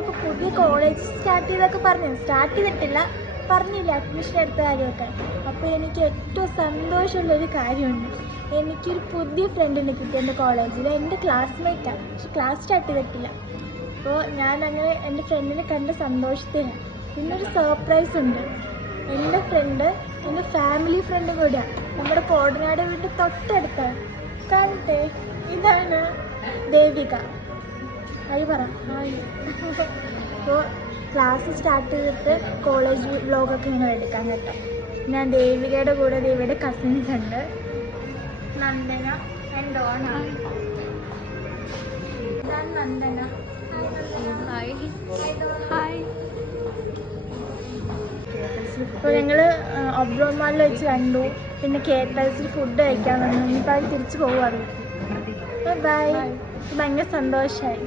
വന്നപ്പോൾ പുതിയ college start ചെയ്തിട്ടില്ല, പറഞ്ഞില്ല അഡ്മിഷൻ എടുത്ത കാര്യമൊക്കെ. അപ്പോൾ എനിക്ക് ഏറ്റവും സന്തോഷമുള്ളൊരു കാര്യമുണ്ട്. എനിക്കൊരു പുതിയ ഫ്രണ്ടിനെ കിട്ടി എൻ്റെ കോളേജിൽ. എൻ്റെ ക്ലാസ്മേറ്റാണ്, പക്ഷെ ക്ലാസ് സ്റ്റാർട്ട് ചെയ്തിട്ടില്ല. അപ്പോൾ ഞാനങ്ങനെ എൻ്റെ ഫ്രണ്ടിനെ കണ്ട സന്തോഷത്തിലാണ്. പിന്നൊരു സർപ്രൈസ് ഉണ്ട്. എൻ്റെ ഫ്രണ്ട് എൻ്റെ ഫാമിലി ഫ്രണ്ടും കൂടിയാണ്. നമ്മുടെ കോടനാട് വീട്ടിൽ തൊട്ടടുത്താണ്. കാണട്ടെ, ഇതാണ് ദേവിക. ഹായ് പറ. ഹായ്. അപ്പോൾ ക്ലാസ് സ്റ്റാർട്ട് ചെയ്തിട്ട് കോളേജ് വ്ലോഗൊക്കെ ഇങ്ങനെ എടുക്കാൻ കേട്ടോ. ഞാൻ ദേവികയുടെ കൂടെ ദേവിയുടെ കസിൻസ് ഉണ്ട്, നന്ദന ആൻഡ് ഡോണ. ഇതാണ് നന്ദന. ഹായ്. ഹായ്. ഇപ്പോൾ ഞങ്ങൾ ഒബ്രോൺ മാളിൽ വെച്ച് കണ്ടു. പിന്നെ KTLC ഫുഡ് കഴിക്കാൻ വന്നു. ഇനിയിപ്പോൾ അത് തിരിച്ചു പോകുമായിരുന്നു. ബൈ. ഭയങ്കര സന്തോഷമായി.